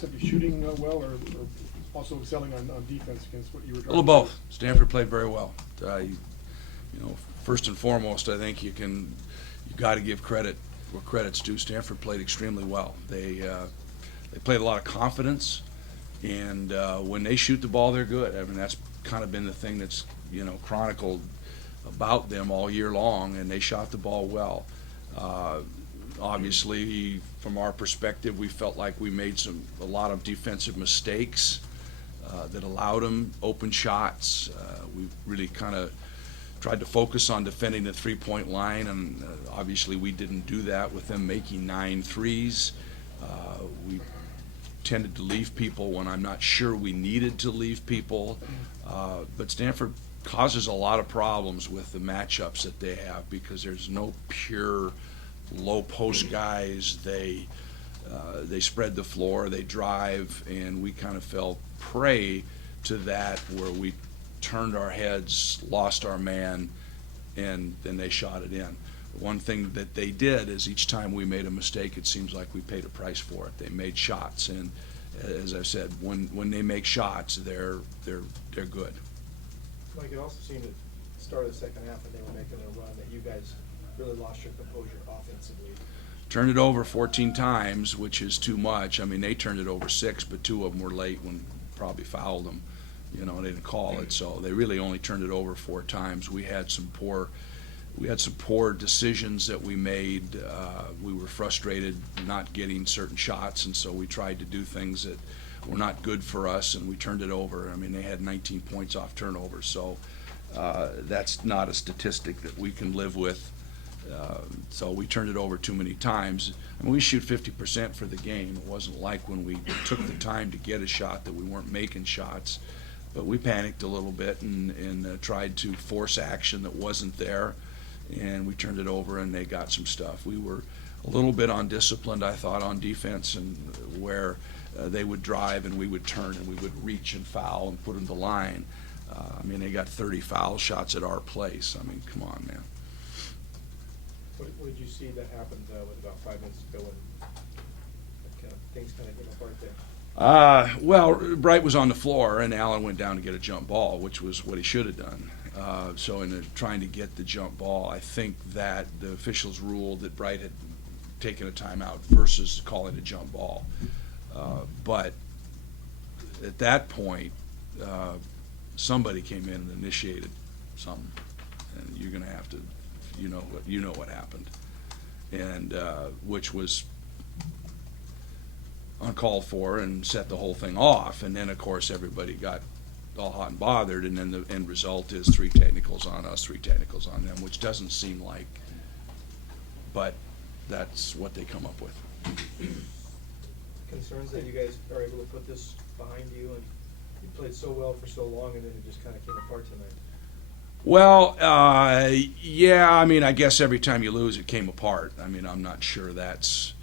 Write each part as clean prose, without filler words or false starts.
simply shooting well, or also excelling on defense against what you were trying A little to both. do? Stanford played very well. First and foremost, I think you got to give credit where credit's due. Stanford played extremely well. They played a lot of confidence, and when they shoot the ball, they're good. I mean, that's kind of been the thing that's chronicled about them all year long, and they shot the ball well. Obviously, from our perspective, we felt like we made a lot of defensive mistakes that allowed them open shots. We really kind of tried to focus on defending the three-point line, and obviously we didn't do that with them making 9 threes. We tended to leave people when I'm not sure we needed to leave people. But Stanford causes a lot of problems with the matchups that they have because there's no pure low post guys. They spread the floor, they drive, and we kind of fell prey to that where we turned our heads, lost our man, and then they shot it in. One thing that they did is each time we made a mistake, it seems like we paid a price for it. They made shots, and as I said, when they make shots, they're good. Mike, it also seemed at the start of the second half when they were making their run that you guys really lost your composure offensively. Turned it over 14 times, which is too much. I mean, they turned it over 6, but 2 of them were late when probably fouled them. They didn't call it, so they really only turned it over 4 times. We had some poor decisions that we made. We were frustrated not getting certain shots, and so we tried to do things that were not good for us, and we turned it over. I mean, they had 19 points off turnovers, so that's not a statistic that we can live with. So we turned it over too many times. I mean, we shoot 50% for the game. It wasn't like when we took the time to get a shot that we weren't making shots. But we panicked a little bit and tried to force action that wasn't there, and we turned it over and they got some stuff. We were a little bit undisciplined, I thought, on defense, and where they would drive and we would turn and we would reach and foul and put them to line. I mean, they got 30 foul shots at our place. I mean, come on, man. What did you see that happened with about 5 minutes to go and things kind of came apart there? Well, Bright was on the floor, and Allen went down to get a jump ball, which was what he should have done. So in trying to get the jump ball, I think that the officials ruled that Bright had taken a timeout versus calling a jump ball. But at that point, somebody came in and initiated something, and you're going to have to, you know what happened, and which was uncalled for and set the whole thing off. And then, of course, everybody got all hot and bothered, and then the end result is 3 technicals on us, 3 technicals on them, which doesn't seem like, but that's what they come up with. Concerns that you guys are able to put this behind you, and you played so well for so long, and then it just kind of came apart tonight. Well, yeah, I mean, I guess every time you lose, it came apart. I mean, I'm not sure that's,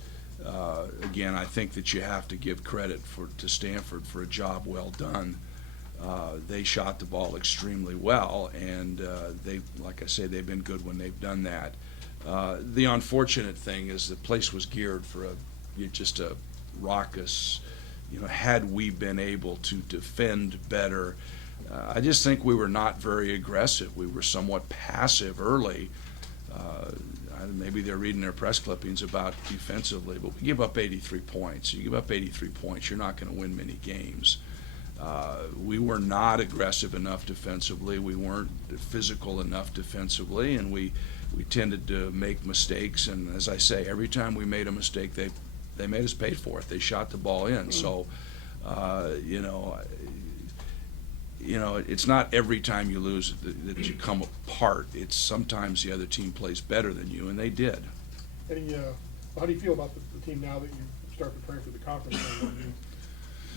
again, I think that you have to give credit to Stanford for a job well done. They shot the ball extremely well, and like I say, they've been good when they've done that. The unfortunate thing is the place was geared for just a raucous, had we been able to defend better. I just think we were not very aggressive. We were somewhat passive early. Maybe they're reading their press clippings about defensively, but we give up 83 points. You give up 83 points, you're not going to win many games. We were not aggressive enough defensively. We weren't physical enough defensively, and we tended to make mistakes. And as I say, every time we made a mistake, they made us pay for it. They shot the ball in. So, it's not every time you lose that you come apart. It's sometimes the other team plays better than you, and they did. How do you feel about the team now that you start preparing for the conference?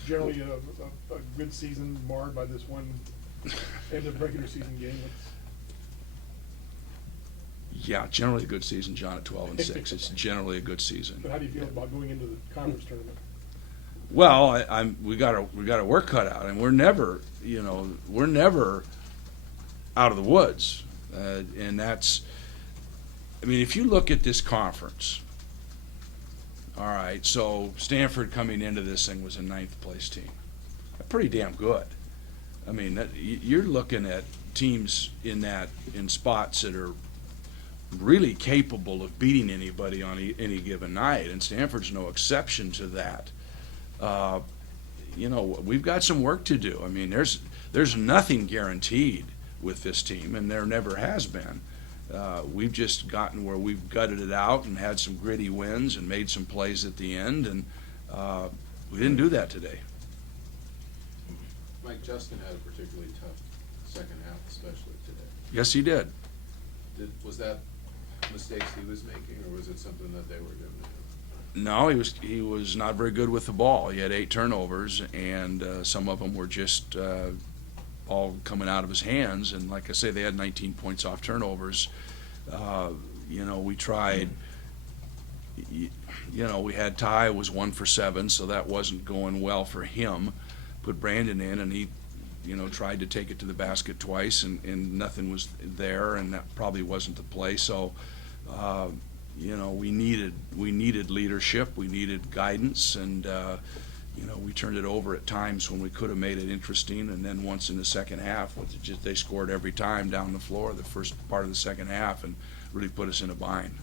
Generally, a good season marred by this one end of regular season game. Yeah, generally a good season, John, at 12-6. It's generally a good season. But how do you feel about going into the conference tournament? Well, we got our work cut out, and we're never out of the woods, and that's. I mean, if you look at this conference, All right, so Stanford coming into this thing was a 9th place team. Pretty damn good. I mean, you're looking at teams in spots that are really capable of beating anybody on any given night, and Stanford's no exception to that. You know, we've got some work to do. I mean, there's nothing guaranteed with this team, and there never has been. We've just gotten where we've gutted it out and had some gritty wins and made some plays at the end, and we didn't do that today. Mike, Justin had a particularly tough second half, especially today. Yes, he did. Was that mistakes he was making, or was it something that they were doing to him? No, he was not very good with the ball. He had 8 turnovers, and some of them were just all coming out of his hands. And like I say, they had 19 points off turnovers. You know, we tried. You know, we had Ty was 1 for 7, so that wasn't going well for him. Put Brandon in, and he, you know, tried to take it to the basket twice, and nothing was there, and that probably wasn't the play. So, you know, we needed leadership, we needed guidance, and you know, we turned it over at times when we could have made it interesting. And then once in the second half, they scored every time down the floor, the first part of the second half, and really put us in a bind.